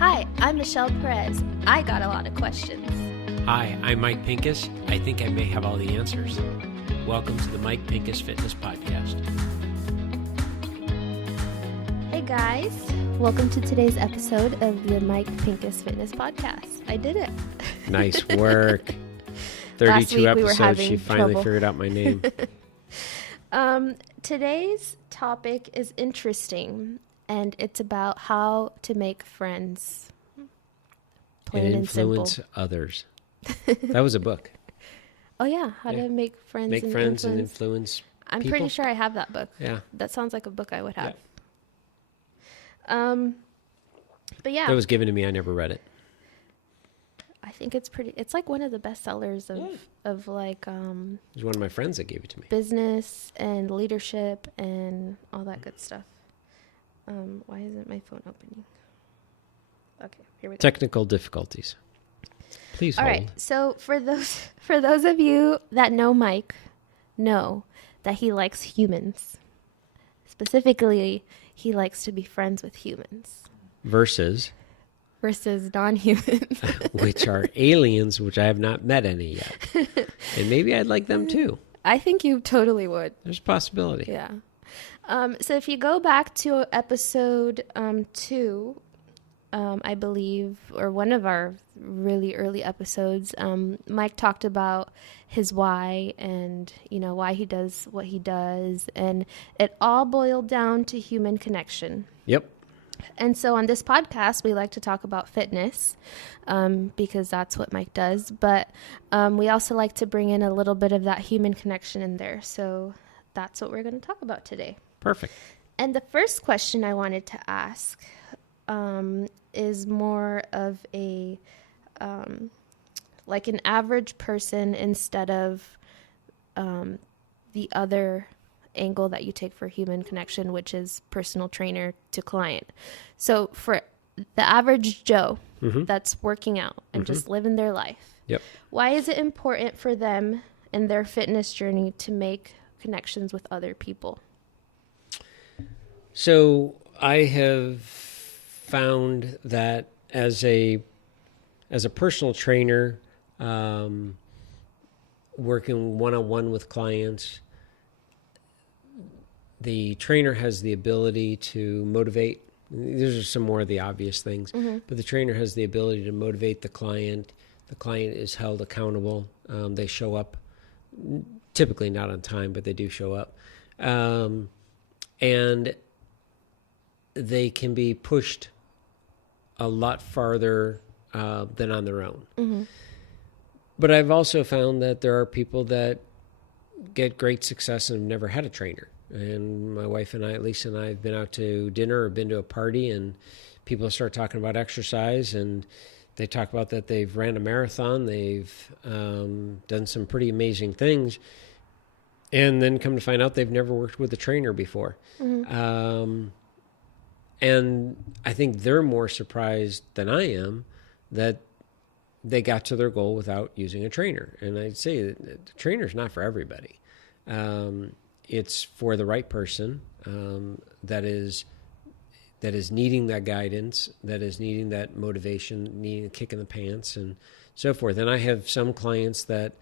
Hi, I'm Michelle Perez. I got a lot of questions. Hi, I'm Mike Pincus. I think I may have all the answers. Welcome to the Mike Pincus Fitness Podcast. Hey guys, welcome to today's episode of the Mike Pincus Fitness Podcast. I did it. Nice work. 32 episodes, she finally figured out my name. Today's topic is interesting, and it's about how to make friends. Plain and and influence simple. Others. That was a book. Oh yeah, how to make friends. Make friends and influence I'm people. pretty sure I have that book. Yeah. That sounds like a book I would have. Yeah. But yeah. That was given to me. I never read it. I think it's like one of the best sellers of like It was one of my friends that gave it to me. business and leadership and all that good stuff. Why isn't my phone opening? Okay, here we go. Technical difficulties. Please All hold. right. So for those of you that know Mike, know that he likes humans. Specifically, he likes to be friends with humans Versus, non-humans. which are aliens, which I have not met any yet. And maybe I'd like them too. I think you totally would. There's a possibility. Yeah. So if you go back to episode 2, I believe, or one of our really early episodes, Mike talked about his why and, why he does what he does. And it all boiled down to human connection. Yep. And so on this podcast, we like to talk about fitness because that's what Mike does. But we also like to bring in a little bit of that human connection in there. So that's what we're going to talk about today. Perfect. And the first question I wanted to ask is more of a, like an average person instead of the other angle that you take for human connection, which is personal trainer to client. So for the average Joe that's working out and just living their life, Yep. why is it important for them in their fitness journey to make connections with other people? So I have found that as a personal trainer, working one-on-one with clients, the trainer has the ability to motivate. These are some more of the obvious things, but the trainer has the ability to motivate the client. The client is held accountable. They show up, typically not on time, but they do show up. And they can be pushed a lot farther than on their own. But I've also found that there are people that get great success and have never had a trainer. And my wife and I, Lisa and I, have been out to dinner or been to a party, and people start talking about exercise, and they talk about that they've ran a marathon, they've done some pretty amazing things, and then come to find out they've never worked with a trainer before. And I think they're more surprised than I am that they got to their goal without using a trainer. And I'd say that the trainer's not for everybody. It's for the right person that is needing that guidance, that is needing that motivation, needing a kick in the pants, and so forth. And I have some clients that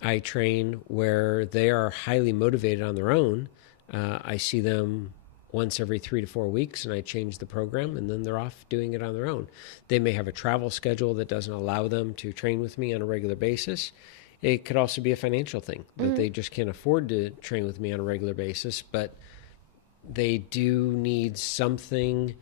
I train where they are highly motivated on their own. I see them once every 3 to 4 weeks, and I change the program, and then they're off doing it on their own. They may have a travel schedule that doesn't allow them to train with me on a regular basis. It could also be a financial thing, that they just can't afford to train with me on a regular basis, but they do need something.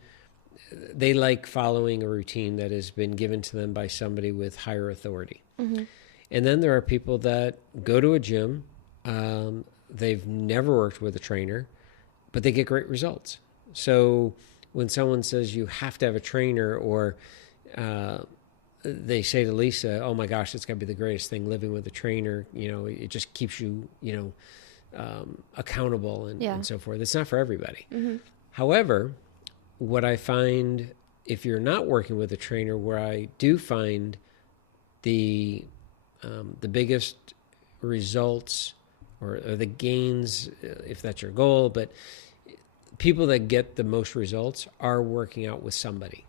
They like following a routine that has been given to them by somebody with higher authority. And then there are people that go to a gym. They've never worked with a trainer, but they get great results. So when someone says you have to have a trainer, or they say to Lisa, oh my gosh, it's got to be the greatest thing living with a trainer. It just keeps you, accountable and so forth. It's not for everybody. However, what I find, if you're not working with a trainer, where I do find the biggest results or the gains, if that's your goal, but people that get the most results are working out with somebody.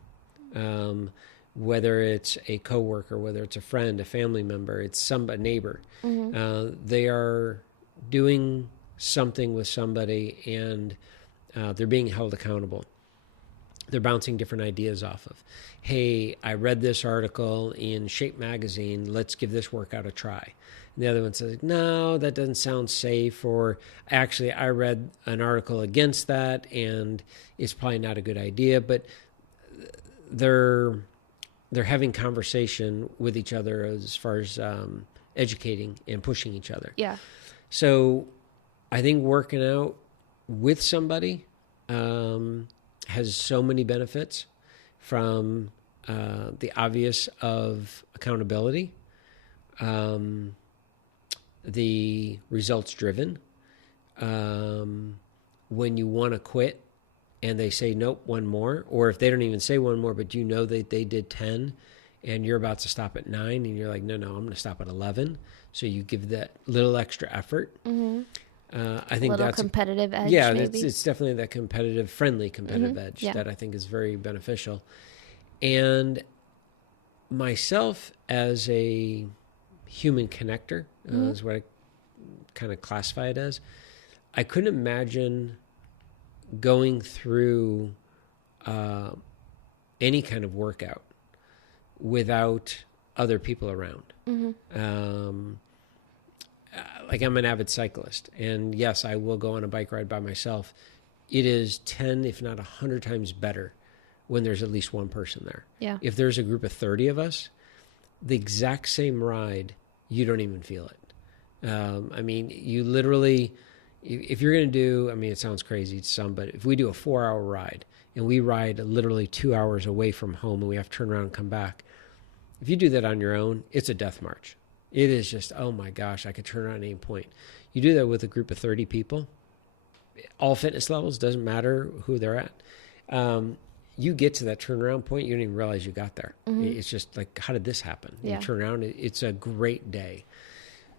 Whether it's a coworker, whether it's a friend, a family member, it's a neighbor. They are doing something with somebody, and they're being held accountable. They're bouncing different ideas off of. Hey, I read this article in Shape Magazine. Let's give this workout a try. And the other one says, no, that doesn't sound safe. Or actually, I read an article against that, and it's probably not a good idea. But they're having conversation with each other as far as educating and pushing each other. Yeah. So I think working out with somebody has so many benefits, from the obvious of accountability, the results driven. When you want to quit and they say, nope, one more, or if they don't even say one more, but you know that they did 10 and you're about to stop at 9 and you're like, no, I'm going to stop at 11. So you give that little extra effort. I think that's a competitive edge. Yeah, maybe. It's definitely that friendly competitive edge that I think is very beneficial. And myself as a human connector is what I kind of classify it as. I couldn't imagine going through any kind of workout without other people around. Like, I'm an avid cyclist, and yes, I will go on a bike ride by myself. It is 10, if not 100 times better when there's at least one person there. Yeah. If there's a group of 30 of us, the exact same ride, you don't even feel it. I mean, you literally, if you're going to do, I mean, it sounds crazy to some, but if we do a 4-hour ride and we ride literally 2 hours away from home and we have to turn around and come back, if you do that on your own, it's a death march. It is just, oh my gosh, I could turn around at any point. You do that with a group of 30 people, all fitness levels, doesn't matter who they're at. You get to that turnaround point, you don't even realize you got there. It's just like, how did this happen? Yeah. You turn around, it's a great day.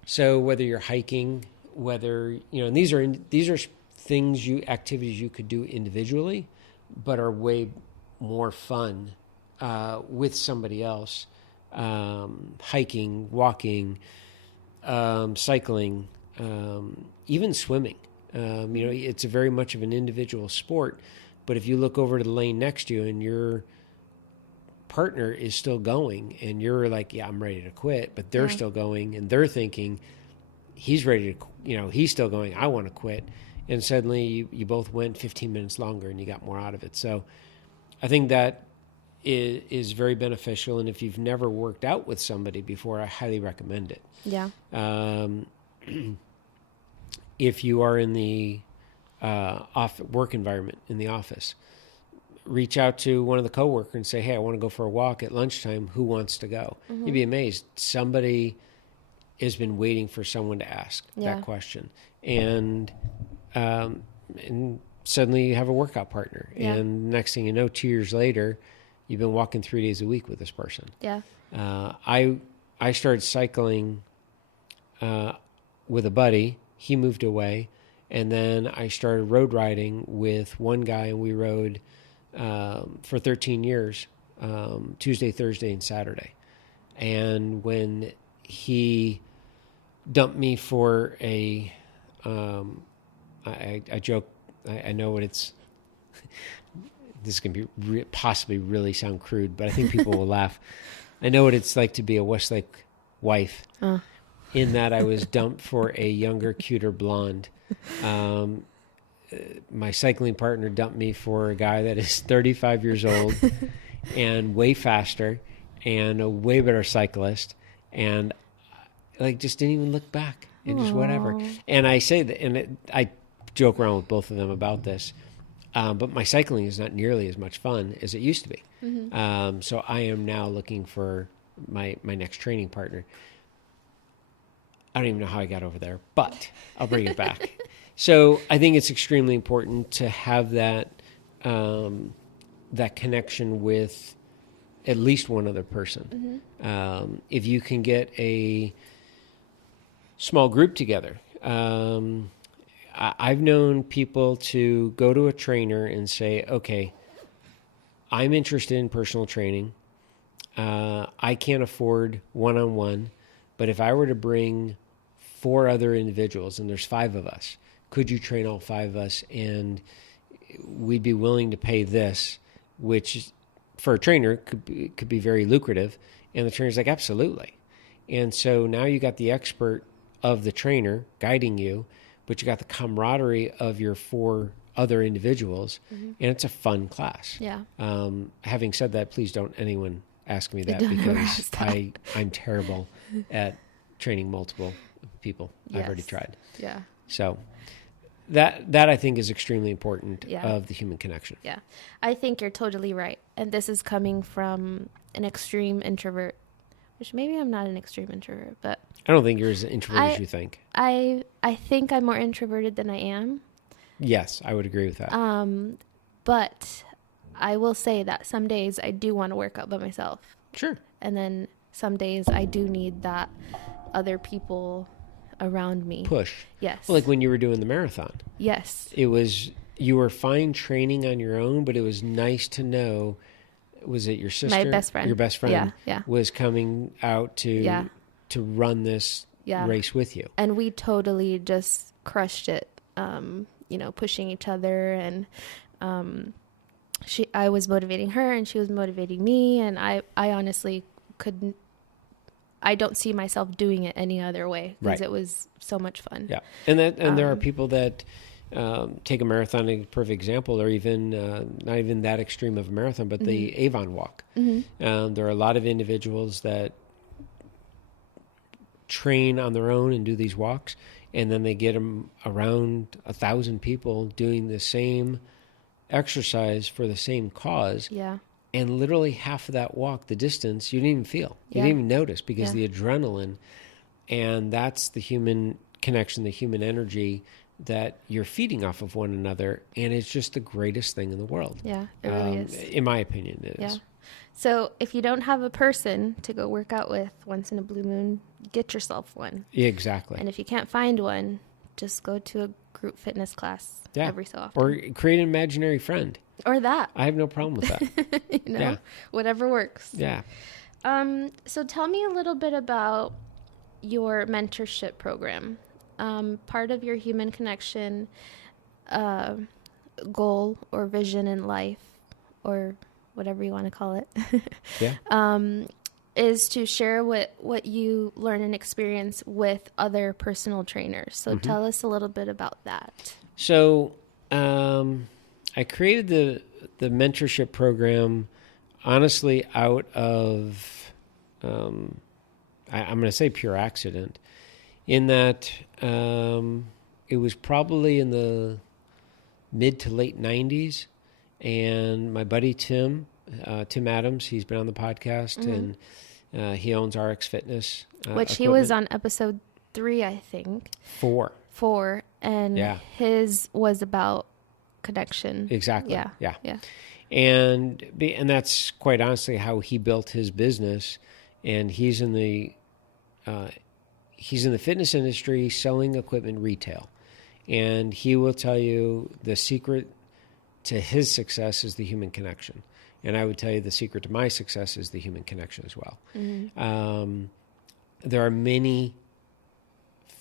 So whether you're hiking, whether, and these are things activities you could do individually, but are way more fun with somebody else. Hiking, walking, cycling, even swimming. It's a very much of an individual sport, but if you look over to the lane next to you and your partner is still going and you're like, yeah, I'm ready to quit, but they're still going and they're thinking he's ready to, he's still going, I want to quit. And suddenly you both went 15 minutes longer and you got more out of it. So I think that is very beneficial. And if you've never worked out with somebody before, I highly recommend it. Yeah. If you are in the work environment in the office, reach out to one of the coworkers and say, hey, I want to go for a walk at lunchtime. Who wants to go? You'd be amazed. Somebody has been waiting for someone to ask that question. And suddenly you have a workout partner. Yeah. And next thing you know, 2 years later, you've been walking 3 days a week with this person. Yeah. I started cycling with a buddy. He moved away. And then I started road riding with one guy, and we rode for 13 years, Tuesday, Thursday, and Saturday. And when he dumped me for I joke, I know what it's, this can be possibly really sound crude, but I think people will laugh. I know what it's like to be a Westlake wife, in that I was dumped for a younger, cuter blonde. My cycling partner dumped me for a guy that is 35 years old and way faster and a way better cyclist, and just didn't even look back and just whatever. And I say that, and I joke around with both of them about this. But my cycling is not nearly as much fun as it used to be. So I am now looking for my next training partner. I don't even know how I got over there, but I'll bring it back. So I think it's extremely important to have that that connection with at least one other person. If you can get a small group together. I've known people to go to a trainer and say, okay, I'm interested in personal training. I can't afford one-on-one, but if I were to bring 4 other individuals, and there's 5 of us, could you train all 5 of us? And we'd be willing to pay this, which for a trainer could be very lucrative. And the trainer's like, absolutely. And so now you got the expert of the trainer guiding you, but you got the camaraderie of your 4 other individuals, and it's a fun class. Yeah. Having said that, please don't anyone ask me that, Don't ever because ask that. I'm terrible at training multiple people. I've already Yes. tried. Yeah. So that I think is extremely important Yeah. of the human connection. Yeah. I think you're totally right. And this is coming from an extreme introvert, which maybe I'm not an extreme introvert, but I don't think you're as introverted as you think. I think I'm more introverted than I am. Yes, I would agree with that. But I will say that some days I do want to work out by myself. Sure. And then some days I do need that other people around me. Push. Yes. Well, like when you were doing the marathon. Yes. You were fine training on your own, but it was nice to know, was it your sister? My best friend. Your best friend Yeah. was coming out to run this race with you. And we totally just crushed it, pushing each other. And I was motivating her and she was motivating me. And I honestly couldn't, I don't see myself doing it any other way, because it was so much fun. Yeah. And there are people that take a marathon, a perfect example, or even not even that extreme of a marathon, but the Avon Walk. There are a lot of individuals that train on their own and do these walks, and then they get them around 1,000 people doing the same exercise for the same cause. Yeah. And literally half of that walk, the distance, you didn't even feel. You didn't even notice, because the adrenaline, and that's the human connection, the human energy that you're feeding off of one another. And it's just the greatest thing in the world. Yeah, it really is. In my opinion, it is. Yeah. So if you don't have a person to go work out with once in a blue moon, get yourself one. Yeah, exactly. And if you can't find one, just go to a group fitness class every so often. Or create an imaginary friend. Or that. I have no problem with that. Whatever works. Yeah. So tell me a little bit about your mentorship program. Part of your human connection goal or vision in life, or whatever you want to call it, is to share what you learn and experience with other personal trainers. So tell us a little bit about that. So I created the mentorship program, honestly, out of, I'm going to say pure accident, in that it was probably in the mid to late 90s, and my buddy Tim Adams, he's been on the podcast, and he owns RX Fitness. Which he was on episode 3, I think. 4, and his was about connection. Exactly. Yeah. And that's quite honestly how he built his business. And he's in the fitness industry, selling equipment retail. And he will tell you the secret to his success is the human connection. And I would tell you the secret to my success is the human connection as well. There are many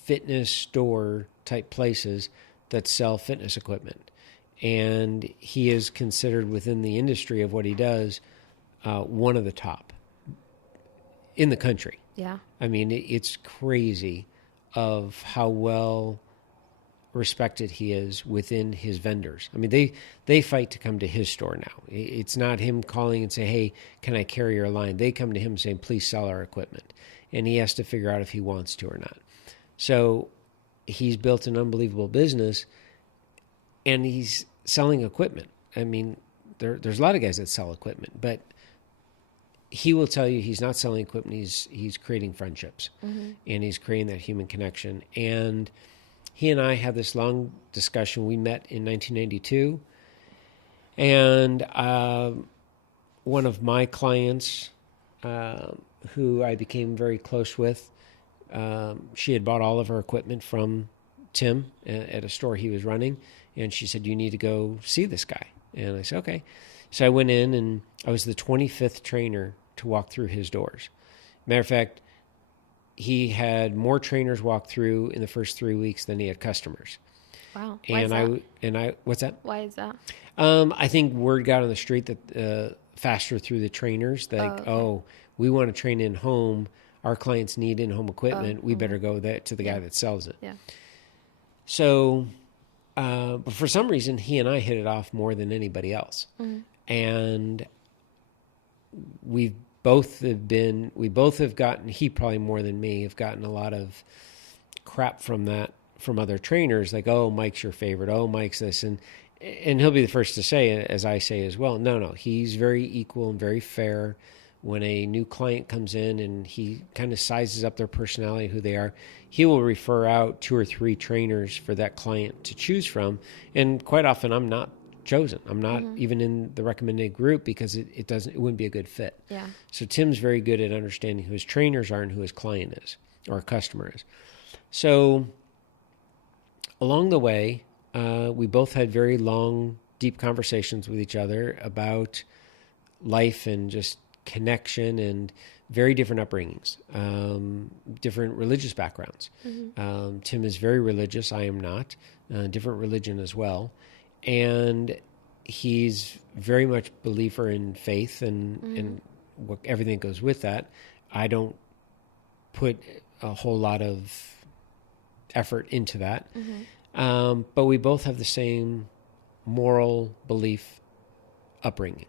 fitness store type places that sell fitness equipment. And he is considered within the industry of what he does, one of the top in the country. Yeah. I mean, it's crazy of how well respected he is within his vendors. I mean, they fight to come to his store now. It's not him calling and say, hey, can I carry your line? They come to him saying, please sell our equipment. And he has to figure out if he wants to or not. So he's built an unbelievable business, and he's selling equipment. I mean, there's a lot of guys that sell equipment, but he will tell you he's not selling equipment. He's creating friendships, and he's creating that human connection. And he and I had this long discussion. We met in 1992, and one of my clients, who I became very close with, she had bought all of her equipment from Tim at a store he was running, and she said, you need to go see this guy. And I said, okay. So I went in and I was the 25th trainer to walk through his doors. Matter of fact, he had more trainers walk through in the first 3 weeks than he had customers. Wow. Why is that? What's that? Why is that? I think word got on the street that faster through the trainers. Like, we want to train in home. Our clients need in-home equipment. We better go to the guy that sells it. Yeah. So, but for some reason, he and I hit it off more than anybody else. And we both have gotten, he probably more than me, have gotten a lot of crap from other trainers. Like, oh, Mike's your favorite. Oh, Mike's this. And he'll be the first to say, as I say as well, no, he's very equal and very fair. When a new client comes in and he kind of sizes up their personality, who they are, he will refer out 2 or 3 trainers for that client to choose from. And quite often I'm not chosen. I'm not even in the recommended group because it wouldn't be a good fit. Yeah. So Tim's very good at understanding who his trainers are and who his client is or customer is. So along the way, we both had very long, deep conversations with each other about life and just connection and very different upbringings, different religious backgrounds. Tim is very religious. I am not. Different religion as well. And he's very much believer in faith and everything that goes with that. I don't put a whole lot of effort into that. But we both have the same moral belief upbringing.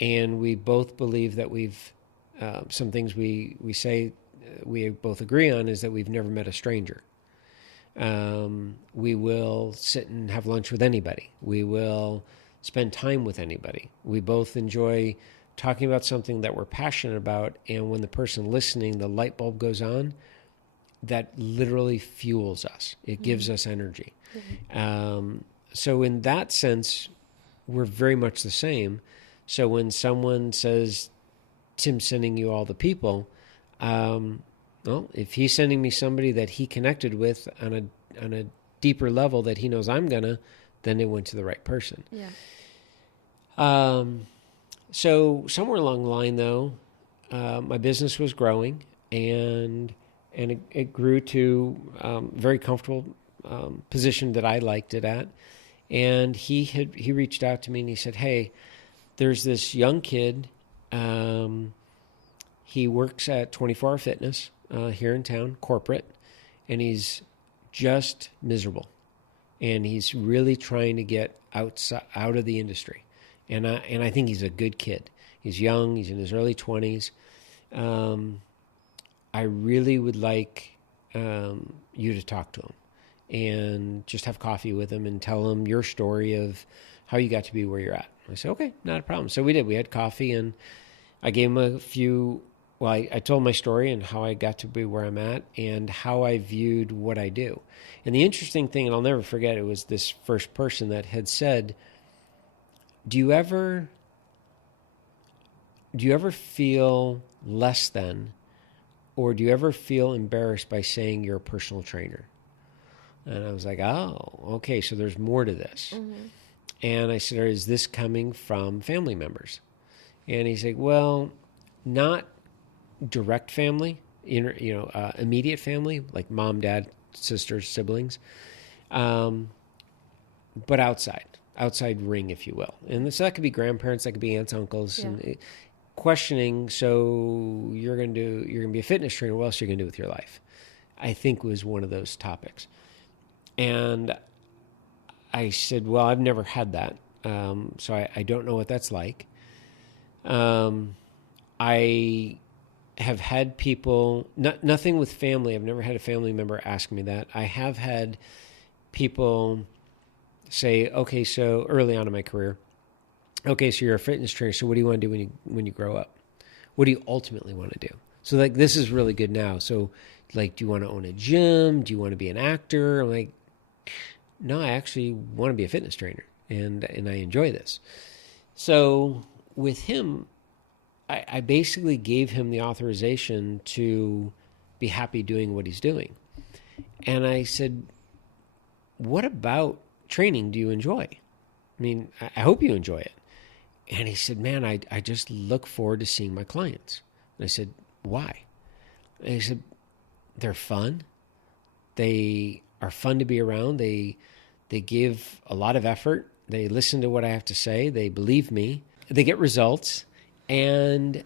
And we both believe that some things we say we both agree on is that we've never met a stranger. We will sit and have lunch with anybody. We will spend time with anybody. We both enjoy talking about something that we're passionate about. And when the person listening, the light bulb goes on, that literally fuels us. It gives us energy. So in that sense, we're very much the same. So when someone says, Tim's sending you all the people, well, if he's sending me somebody that he connected with on a deeper level that he knows I'm gonna, then it went to the right person. Yeah. So somewhere along the line, though, my business was growing, and it grew to very comfortable position that I liked it at. And he reached out to me and he said, "Hey, there's this young kid. He works at 24 Hour Fitness here in town, corporate, and he's just miserable. And he's really trying to get out of the industry. And I think he's a good kid. He's young. He's in his early 20s. I really would like you to talk to him and just have coffee with him and tell him your story of how you got to be where you're at." I said, "Okay, not a problem." So we did. We had coffee, and I gave him a few. Well, I told my story and how I got to be where I'm at and how I viewed what I do. And the interesting thing, and I'll never forget, it was this first person that had said, do you ever feel less than, or do you ever feel embarrassed by saying you're a personal trainer?" And I was like, oh, okay, so there's more to this. And I said, "Is this coming from family members?" And he's like, "Well, not direct family, immediate family, like mom, dad, sisters, siblings, but outside ring, if you will." And so that could be grandparents, that could be aunts, uncles, and questioning. So you're going to be a fitness trainer. What else are you going to do with your life? I think was one of those topics. And I said, "Well, I've never had that. So I don't know what that's like. I have had people, nothing with family. I've never had a family member ask me that. I have had people say, okay, so early on in my career, okay, so you're a fitness trainer. So what do you want to do when you grow up? What do you ultimately want to do?" So like, this is really good now. So like, do you want to own a gym? Do you want to be an actor? I'm like, no, I actually want to be a fitness trainer, and I enjoy this. So with him, I basically gave him the authorization to be happy doing what he's doing. And I said, "What about training do you enjoy? I mean, I hope you enjoy it." And he said, man, I just look forward to seeing my clients. And I said, why? And he said, they're fun. They are fun to be around. They give a lot of effort. They listen to what I have to say. They believe me. They get results. And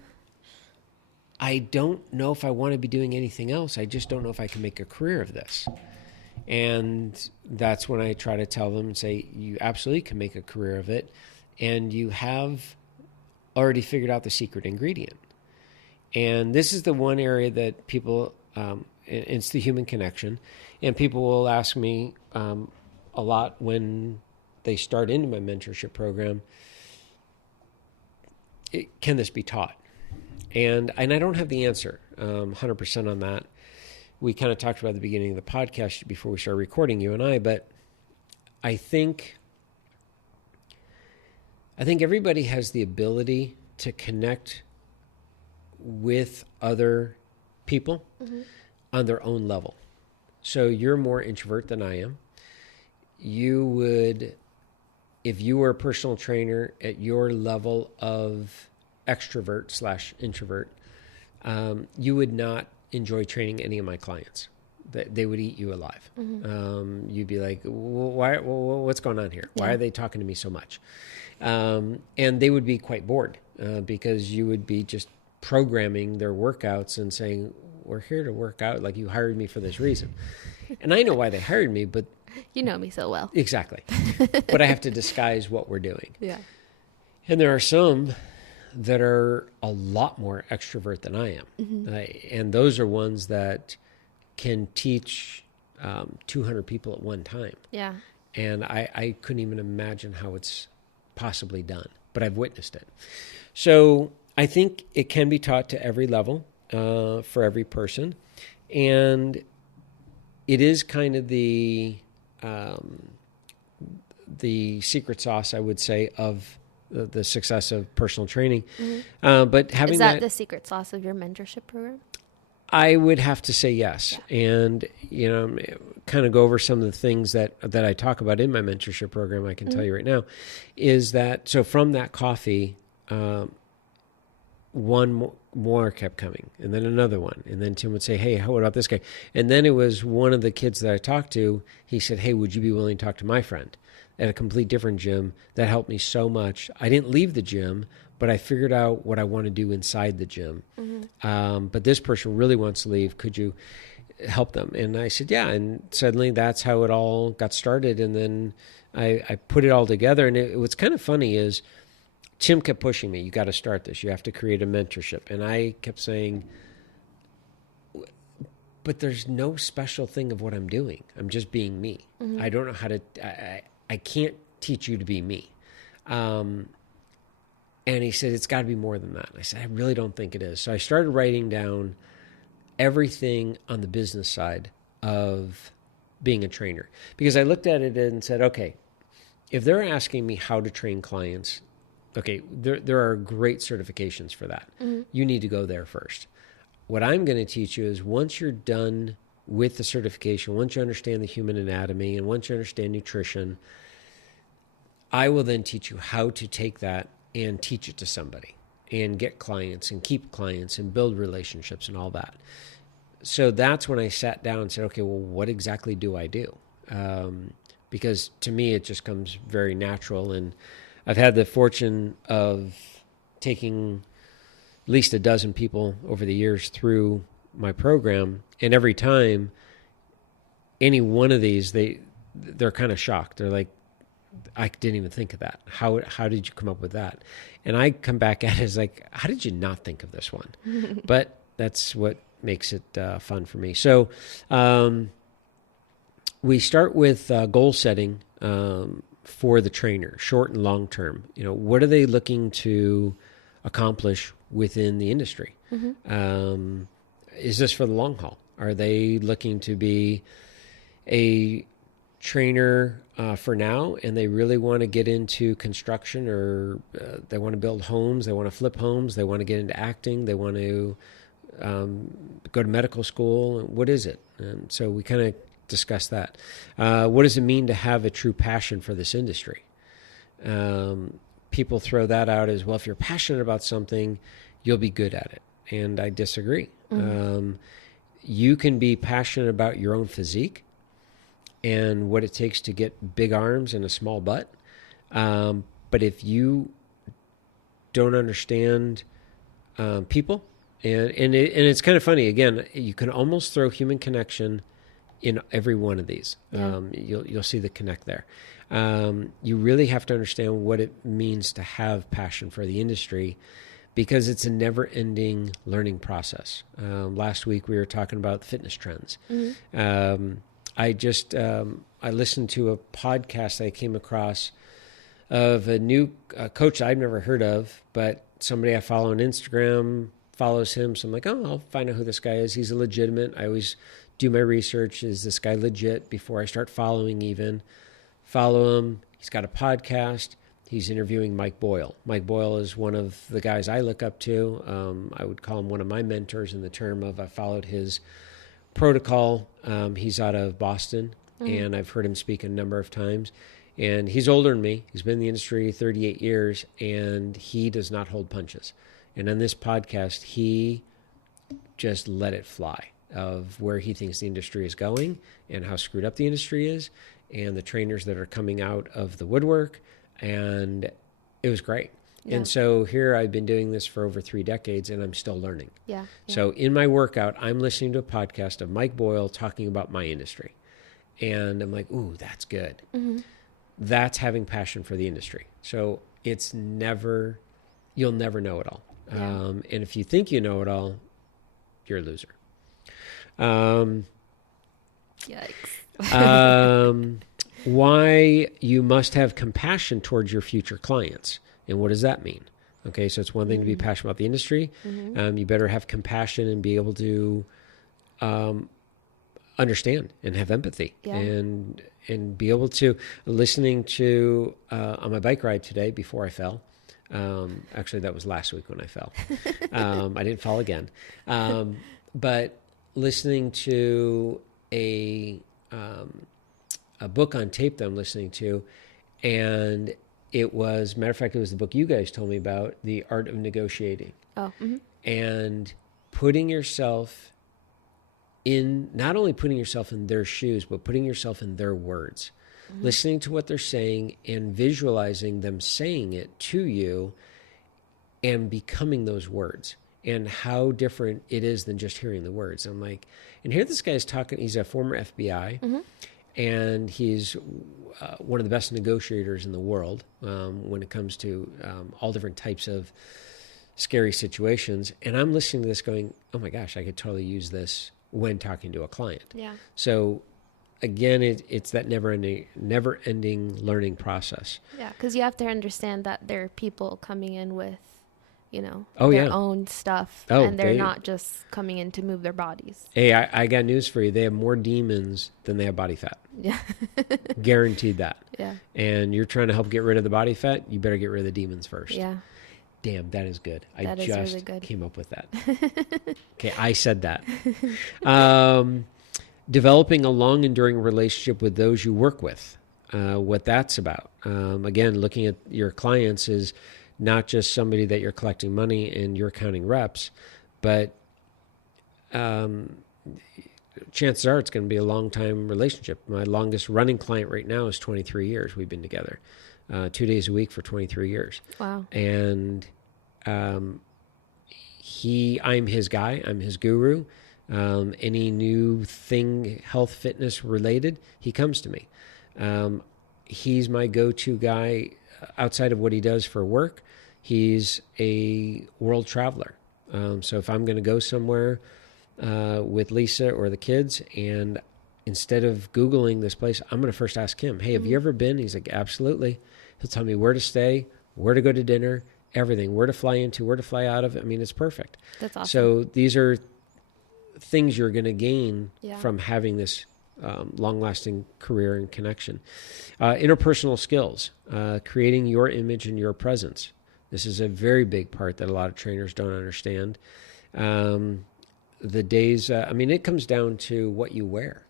I don't know if I want to be doing anything else. I just don't know if I can make a career of this. And that's when I try to tell them and say, you absolutely can make a career of it. And you have already figured out the secret ingredient. And this is the one area that people, it's the human connection. And people will ask me a lot when they start into my mentorship program, can this be taught? And I don't have the answer 100% on that. We kind of talked about at the beginning of the podcast before we started recording, you and I, but I think everybody has the ability to connect with other people on their own level. So you're more introvert than I am. You would, if you were a personal trainer at your level of extrovert/introvert, you would not enjoy training any of my clients. They would eat you alive. You'd be like, why? What's going on here? Why are they talking to me so much? And they would be quite bored because you would be just programming their workouts and saying, we're here to work out, like you hired me for this reason. And I know why they hired me, but... You know me so well. Exactly. But I have to disguise what we're doing. Yeah. And there are some that are a lot more extrovert than I am. And those are ones that can teach 200 people at one time. Yeah. And I couldn't even imagine how it's possibly done, but I've witnessed it. So I think it can be taught to every level for every person. And it is kind of the secret sauce, I would say, of the success of personal training. But having is that the secret sauce of your mentorship program? I would have to say yes. Yeah. And, kind of go over some of the things that I talk about in my mentorship program, I can tell you right now, is that, so from that coffee, one more kept coming, and then another one. And then Tim would say, hey, what about this guy? And then it was one of the kids that I talked to, he said, hey, would you be willing to talk to my friend at a complete different gym? That helped me so much. I didn't leave the gym, but I figured out what I want to do inside the gym. But this person really wants to leave. Could you help them? And I said, yeah. And suddenly that's how it all got started. And then I put it all together. And what's kind of funny is Tim kept pushing me. You got to start this. You have to create a mentorship. And I kept saying, but there's no special thing of what I'm doing. I'm just being me. I don't know how to, I can't teach you to be me. And he said, it's got to be more than that. I said, I really don't think it is. So I started writing down everything on the business side of being a trainer, because I looked at it and said, okay, if they're asking me how to train clients, okay, there are great certifications for that. You need to go there first. What I'm going to teach you is, once you're done with the certification, once you understand the human anatomy and once you understand nutrition, I will then teach you how to take that and teach it to somebody and get clients and keep clients and build relationships and all that. So that's when I sat down and said, okay, well, what exactly do I do? Because to me, it just comes very natural. And I've had the fortune of taking at least a dozen people over the years through my program. And every time, any one of these, they're kind of shocked. They're like, I didn't even think of that. How did you come up with that? And I come back at it as like, how did you not think of this one? But that's what makes it fun for me. So we start with goal setting for the trainer, short and long term. What are they looking to accomplish within the industry? Is this for the long haul? Are they looking to be a trainer for now, and they really want to get into construction, or they want to build homes, they want to flip homes, they want to get into acting, they want to go to medical school? What is it? And so we kind of discuss that. What does it mean to have a true passion for this industry? people throw that out as, well, if you're passionate about something, you'll be good at it. And I disagree. You can be passionate about your own physique and what it takes to get big arms and a small butt. But if you don't understand people, and it's kind of funny, again, you can almost throw human connection in every one of these. Yeah. You'll see the connect there. You really have to understand what it means to have passion for the industry, because it's a never-ending learning process. Last week we were talking about fitness trends. I listened to a podcast I came across of a new coach I've never heard of, but somebody I follow on Instagram follows him. So I'm like, oh, I'll find out who this guy is. He's a legitimate. I always do my research. Is this guy legit before I start following even? Follow him. He's got a podcast. He's interviewing Mike Boyle. Mike Boyle is one of the guys I look up to. I would call him one of my mentors in the term of I followed his protocol. He's out of Boston, and I've heard him speak a number of times. And he's older than me. He's been in the industry 38 years, and he does not hold punches. And on this podcast, he just let it fly of where he thinks the industry is going and how screwed up the industry is and the trainers that are coming out of the woodwork. And it was great. Yeah. And so here I've been doing this for over 3 decades, and I'm still learning. Yeah. So in my workout, I'm listening to a podcast of Mike Boyle talking about my industry. And I'm like, ooh, that's good. That's having passion for the industry. So you'll never know it all. Yeah. And if you think you know it all, you're a loser. Yikes. Why you must have compassion towards your future clients. And what does that mean? Okay, so it's one thing to be passionate about the industry. You better have compassion and be able to understand and have empathy and be able to, listening to on my bike ride today before I fell. Actually, that was last week when I fell. I didn't fall again. But listening to a book on tape that I'm listening to, and it was, matter of fact, it was the book you guys told me about, The Art of Negotiating. Oh. And putting yourself in, not only putting yourself in their shoes, but putting yourself in their words. Listening to what they're saying and visualizing them saying it to you and becoming those words, and how different it is than just hearing the words. I'm like, and here this guy is talking, he's a former FBI, and he's one of the best negotiators in the world when it comes to all different types of scary situations. And I'm listening to this going, oh my gosh, I could totally use this when talking to a client. Yeah. So again, it's that never-ending learning process. Yeah, because you have to understand that there are people coming in with, their own stuff, and they're not just coming in to move their bodies. Hey, I got news for you. They have more demons than they have body fat. Yeah. Guaranteed that. Yeah. And you're trying to help get rid of the body fat, you better get rid of the demons first. Yeah. Damn, that is good. That I is just really good. came up with that. Okay, I said that. Developing a long, enduring relationship with those you work with, what that's about. Again, looking at your clients is not just somebody that you're collecting money and you're counting reps, but chances are it's going to be a long-time relationship. My longest running client right now is 23 years. We've been together 2 days a week for 23 years. Wow. And I'm his guy. I'm his guru. Any new thing, health, fitness related, he comes to me. He's my go-to guy outside of what he does for work. He's a world traveler. So if I'm going to go somewhere with Lisa or the kids, and instead of Googling this place, I'm going to first ask him, hey, have you ever been? He's like, absolutely. He'll tell me where to stay, where to go to dinner, everything, where to fly into, where to fly out of. I mean, it's perfect. That's awesome. So these are things you're going to gain from having this long-lasting career and connection. Interpersonal skills, creating your image and your presence. This is a very big part that a lot of trainers don't understand. The days, it comes down to what you wear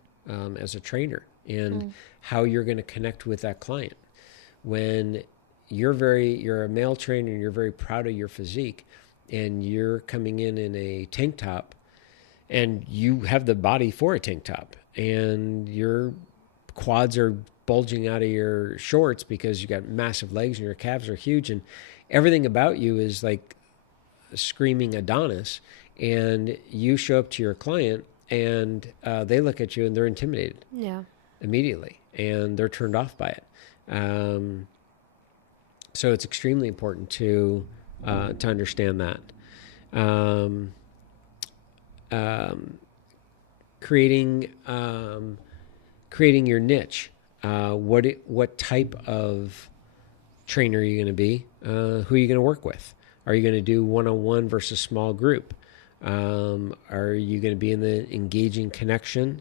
as a trainer and how you're going to connect with that client. When you're a male trainer and you're very proud of your physique, and you're coming in a tank top, and you have the body for a tank top, and your quads are bulging out of your shorts because you got massive legs and your calves are huge, and everything about you is like screaming Adonis, and you show up to your client and they look at you and they're intimidated immediately, and they're turned off by it. So it's extremely important to understand that. Creating your niche. What type of trainer are you going to be? Who are you going to work with? Are you going to do one-on-one versus small group? Are you going to be in the engaging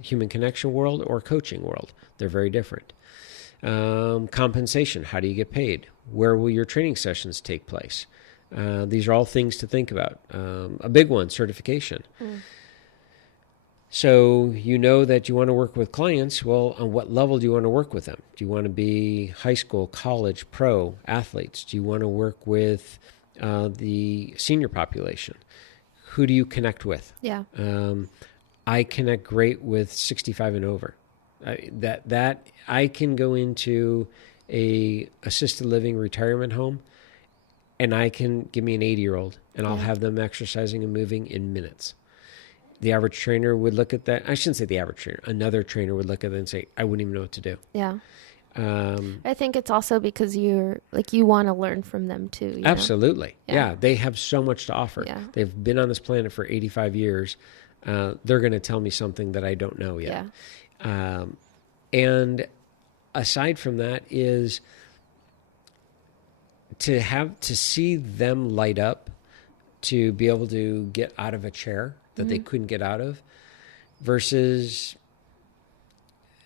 human connection world, or coaching world? They're very different. Compensation. How do you get paid? Where will your training sessions take place? These are all things to think about. A big one, certification. So you know that you want to work with clients. Well, on what level do you want to work with them? Do you want to be high school, college, pro athletes? Do you want to work with the senior population? Who do you connect with? Yeah. I connect great with 65 and over. That I can go into a assisted living retirement home, and I can give me an 80-year-old, and I'll have them exercising and moving in minutes. The average trainer would look at that. I shouldn't say the average trainer. Another trainer would look at it and say, I wouldn't even know what to do. Yeah. I think it's also because you want to learn from them too. You Absolutely. Know? Yeah. They have so much to offer. Yeah. They've been on this planet for 85 years. They're going to tell me something that I don't know yet. Yeah. And aside from that is to see them light up, to be able to get out of a chair that they couldn't get out of, versus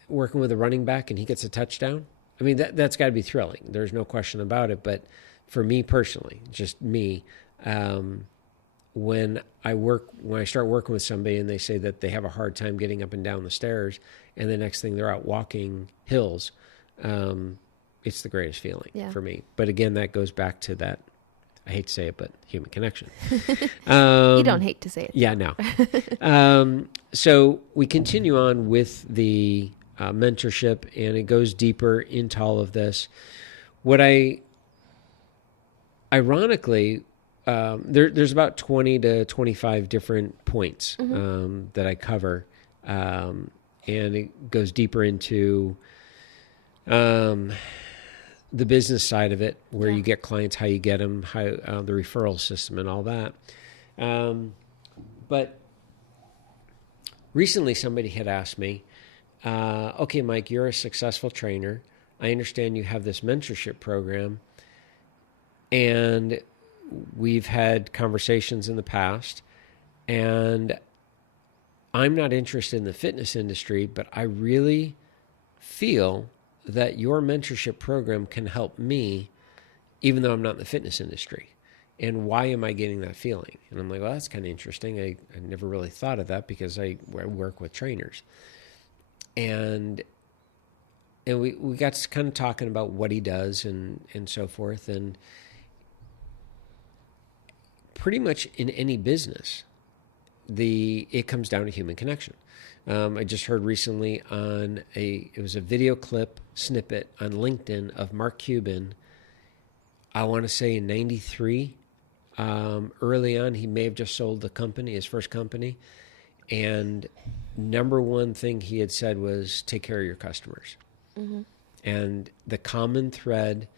working with a running back and he gets a touchdown. I mean, that's got to be thrilling. There's no question about it. But for me personally, just me, when I start working with somebody and they say that they have a hard time getting up and down the stairs, and the next thing they're out walking hills, it's the greatest feeling for me. But again, that goes back to that, I hate to say it, but human connection. You don't hate to say it. Yeah, no. So we continue on with the mentorship, and it goes deeper into all of this. Ironically, there's about 20 to 25 different points that I cover, and it goes deeper into the business side of it, where you get clients, how you get them, how the referral system and all that. But recently somebody had asked me, okay, Mike, you're a successful trainer. I understand you have this mentorship program, and we've had conversations in the past, and I'm not interested in the fitness industry, but I really feel that your mentorship program can help me, even though I'm not in the fitness industry. And why am I getting that feeling? And I'm like, well, that's kind of interesting. I never really thought of that, because I work with trainers. And we got to kind of talking about what he does and so forth. And pretty much in any business, it comes down to human connection. I just heard recently it was a video clip snippet on LinkedIn of Mark Cuban. I want to say in 93, early on, he may have just sold the company, his first company. And number one thing he had said was, take care of your customers. Mm-hmm. And the common thread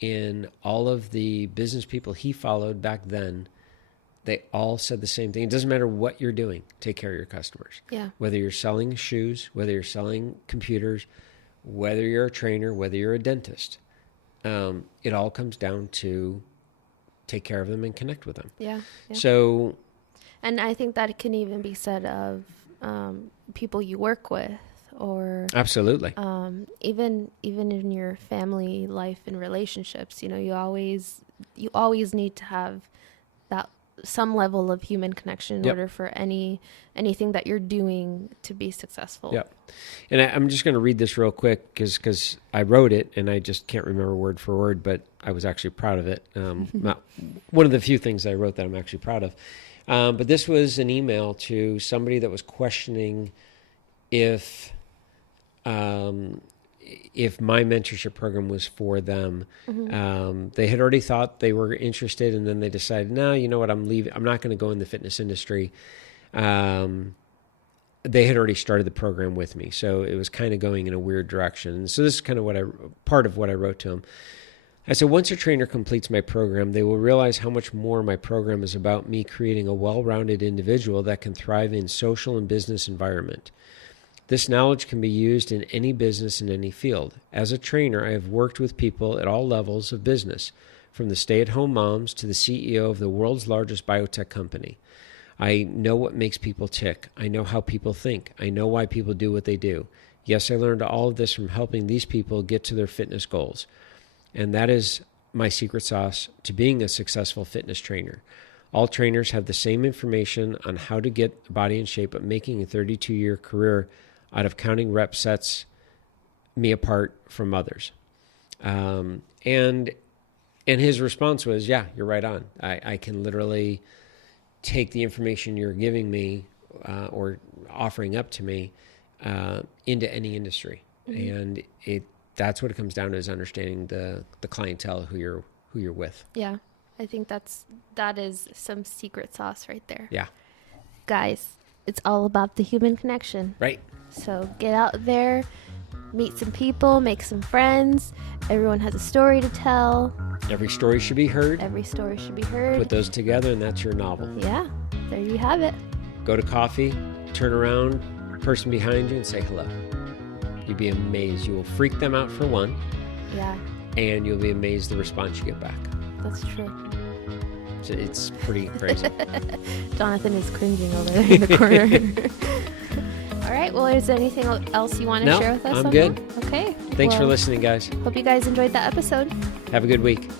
in all of the business people he followed back then, they all said the same thing. It doesn't matter what you're doing. Take care of your customers. Yeah. Whether you're selling shoes, whether you're selling computers, whether you're a trainer, whether you're a dentist, it all comes down to take care of them and connect with them. Yeah. So, and I think that can even be said of people you work with, or absolutely, even in your family life and relationships. You always need to have some level of human connection in Yep. order for anything that you're doing to be successful. Yep. And I'm just going to read this real quick because I wrote it and I just can't remember word for word, but I was actually proud of it. Not one of the few things I wrote that I'm actually proud of. But this was an email to somebody that was questioning if my mentorship program was for them. They had already thought they were interested, and then they decided, no, you know what, I'm leaving. I'm not going to go in the fitness industry. They had already started the program with me, so it was kind of going in a weird direction. And so this is kind of part of what I wrote to them. I said, once a trainer completes my program, they will realize how much more my program is about me creating a well-rounded individual that can thrive in social and business environment. This knowledge can be used in any business in any field. As a trainer, I have worked with people at all levels of business, from the stay-at-home moms to the CEO of the world's largest biotech company. I know what makes people tick. I know how people think. I know why people do what they do. Yes, I learned all of this from helping these people get to their fitness goals. And that is my secret sauce to being a successful fitness trainer. All trainers have the same information on how to get the body in shape, but making a 32-year career out of counting rep sets me apart from others. And his response was, yeah, you're right on. I can literally take the information you're giving me or offering up to me into any industry. And that's what it comes down to, is understanding the clientele who you're with. Yeah. I think that is some secret sauce right there. Yeah. Guys, it's all about the human connection. Right. So get out there, meet some people, make some friends. Everyone has a story to tell. Every story should be heard. Every story should be heard. Put those together, and that's your novel. Yeah, there you have it. Go to coffee, turn around, person behind you, and say hello. You'd be amazed. You will freak them out for one. Yeah. And you'll be amazed the response you get back. That's true. So it's pretty crazy. Jonathan is cringing over there in the corner. All right. Well, is there anything else you want to share with us? I'm good. Okay. Thanks for listening, guys. Hope you guys enjoyed that episode. Have a good week.